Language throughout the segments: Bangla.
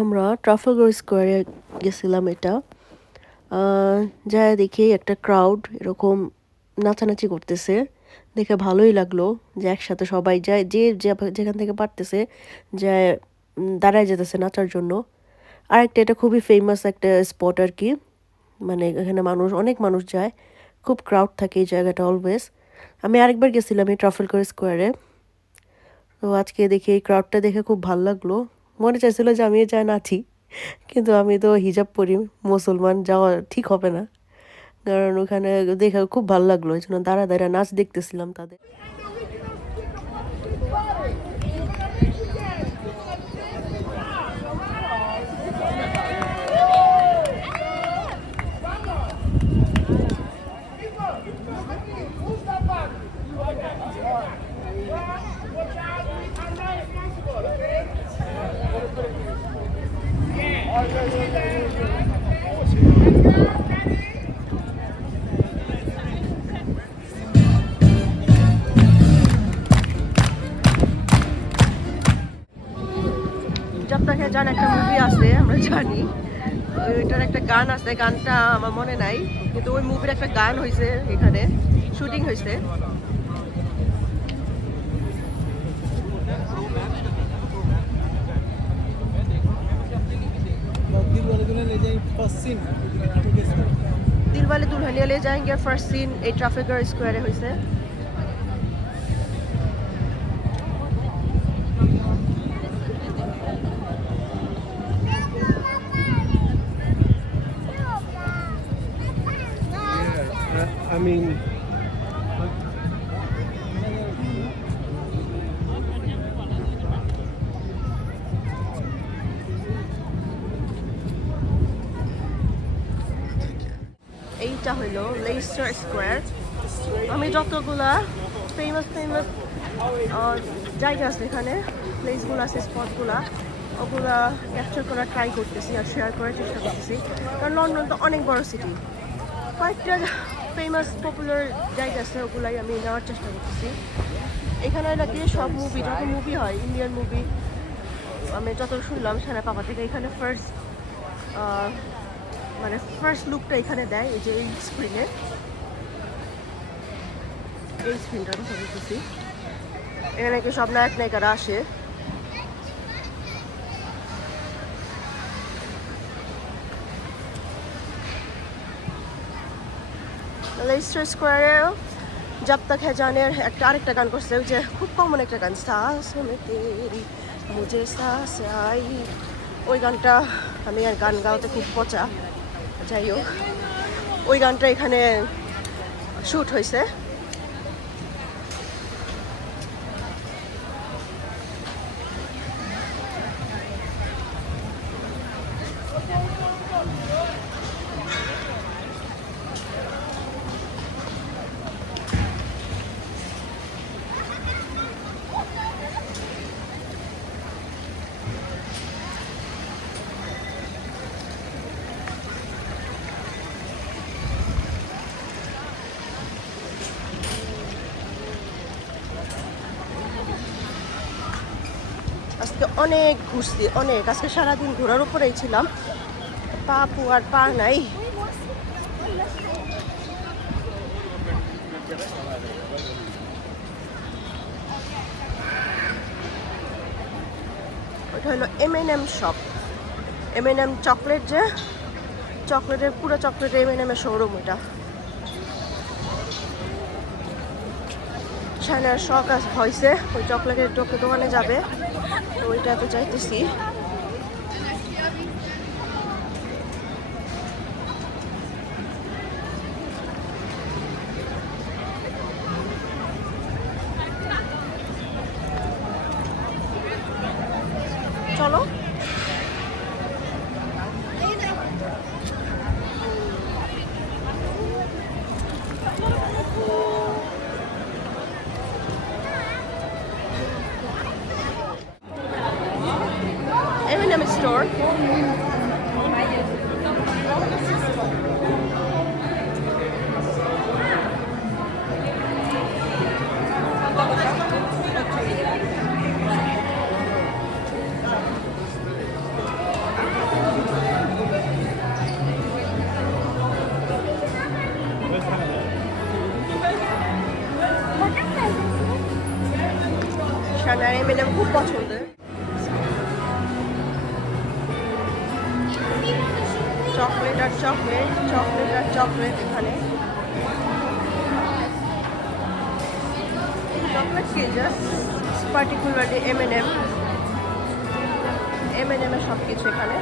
আমরা ট্রাফালগার স্কোয়ারে গেছিলাম এটা। যা দেখি একটা ক্রাউড এরকম নাচানাচি করতেছে। দেখে ভালোই লাগল যে একসাথে সবাই যায়, যে যেখান থেকে পারতেছে যায় দাঁড়ায় যেতেছে নাচার জন্য। আর একটা এটা খুবই ফেমাস একটা স্পট আর কি। মানে এখানে মানুষ, অনেক মানুষ যায়। খুব ক্রাউড থাকে এই জায়গাটা অলওয়েজ আমি আরেকবার গেছিলাম এই ট্রাফেলগার স্কোয়ারে তো আজকে দেখি এই ক্রাউডটা দেখে খুব ভালো লাগল। মনে চাইছিল যে আমি যাই নাচি কিন্তু আমি তো হিজাব পরি, মুসলমান যাওয়া ঠিক হবে না। কারণ ওখানে দেখে খুব ভালো লাগল ওই জন্য দাঁড়া দাঁড়া নাচ দেখতেছিলাম তাদের। জবতাকে জান একটা মুভি আছে, আমরা জানি। ওইটার একটা গান আছে, গানটা আমার মনে নাই, কিন্তু ওই মুভির একটা গান হয়েছে এখানে শুটিং হয়েছে দিলওয়ালে দুলহানিয়া লে যাएंगे ফার্স্ট সিন এই ট্রাফিকার স্কোয়ারে হয়েছে এইটা হইল লেস্টার স্কোয়ার আমি যতগুলা ফেমাস ফেমাস জায়গা আছে এখানে প্লেসগুলো আছে স্পটগুলা ওগুলা ক্যাপচার করার ট্রাই করতেছি আর শেয়ার করার চেষ্টা করতেছি। কারণ লন্ডন তো অনেক বড় সিটি কয়েকটা ফেমাস পপুলার জায়গা আছে, ওগুলাই আমি নেওয়ার চেষ্টা করতেছি। এখানে নাকি সব মুভি যত মুভি হয় ইন্ডিয়ান মুভি আমি যত শুনলাম সানা পাপা থেকে এখানে ফার্স্ট মানে ফার্স্ট লুকটা এখানে দেয়, এই যে এই স্ক্রিনে এই স্ক্রিনটার কথা বলতেছি এখানে কি সব নায়ক নায়িকারা আসে? লেস্টার স্কোয়ারেও জব তক হ্যাঁ জানের একটা আরেকটা গান করছে, যে খুব কমন একটা গান তেরি, মুঝে সাস আই। ওই গানটা আমি আর গান গাওয়াতে খুব পচা। যাই হোক ওই গানটা এখানে শ্যুট হয়েছে আজকে অনেক ঘুরছি, অনেক। আজকে সারাদিন ঘোরার উপরেই ছিলাম। পা পু আর পা নাই। ওটা হলো M N M shop M N M chocolate যে চকলেটের পুরো চকলেট এম এন এম এর শোরুম ওটা। সায়নার শখ হয়েছে। ওই চকলেটের টোকে দোকানে যাবে। তো ওইটাতে চাইতেছি। চলো। store. Şener'e benim kupa açıldı. Chocolate আর চকলেট চকলেট আর চকলেট এখানে। Chocolate particularly M N M M N M এর সব কিছু এখানে।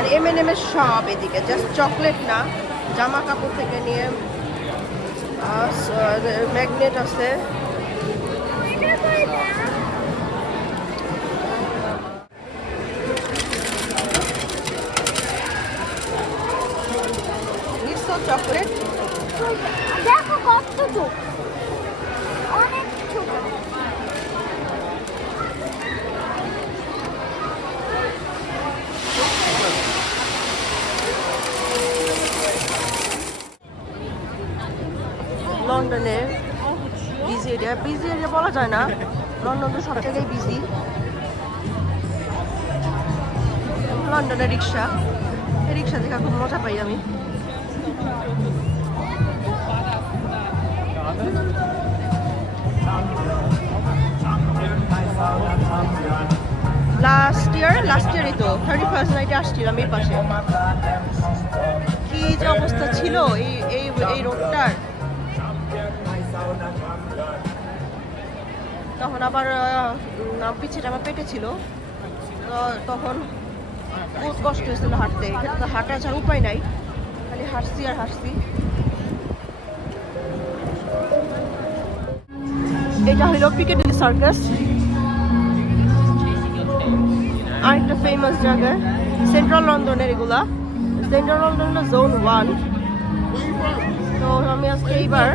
মানে এম এন এম এর শপ এদিকে জাস্ট চকলেট না জামা কাপড় থেকে নিয়ে ম্যাগনেট আছে। চকলেট দেখো কতটুকু অনেক ছোট লন্ডনের বিজি এরিয়া বিজি এরিয়া বলা যায় না। লন্ডন তো সব জায়গায় বিজি লন্ডনের রিক্সা এই রিক্সা থেকে খুব মজা পাই আমি। লাস্ট ইয়ার লাস্ট ইয়ারই তো। থার্টি ফার্স্ট নাইটে আসছিলাম এই পাশে। কি যে অবস্থা ছিল এই এই এই রোডটার তখন আবার পিছিয়ে আমার পেটে ছিল। তো তখন বহুত কষ্ট হয়েছিল হাঁটতে। এখানে তো হাঁটা ছাড়া উপায় নাই। খালি হাঁটছি আর হাঁটছি। এটা হইল পিকেডিলি সার্কাস আরেকটা ফেমাস জায়গা সেন্ট্রাল লন্ডনের এগুলা। সেন্ট্রাল লন্ডনের জোন ওয়ান তো আমি আজকে এইবার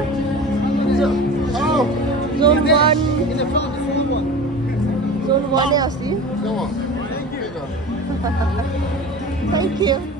Zone one. In the front, the front one. Zone one, Elsie. Come on. Thank you. Thank you.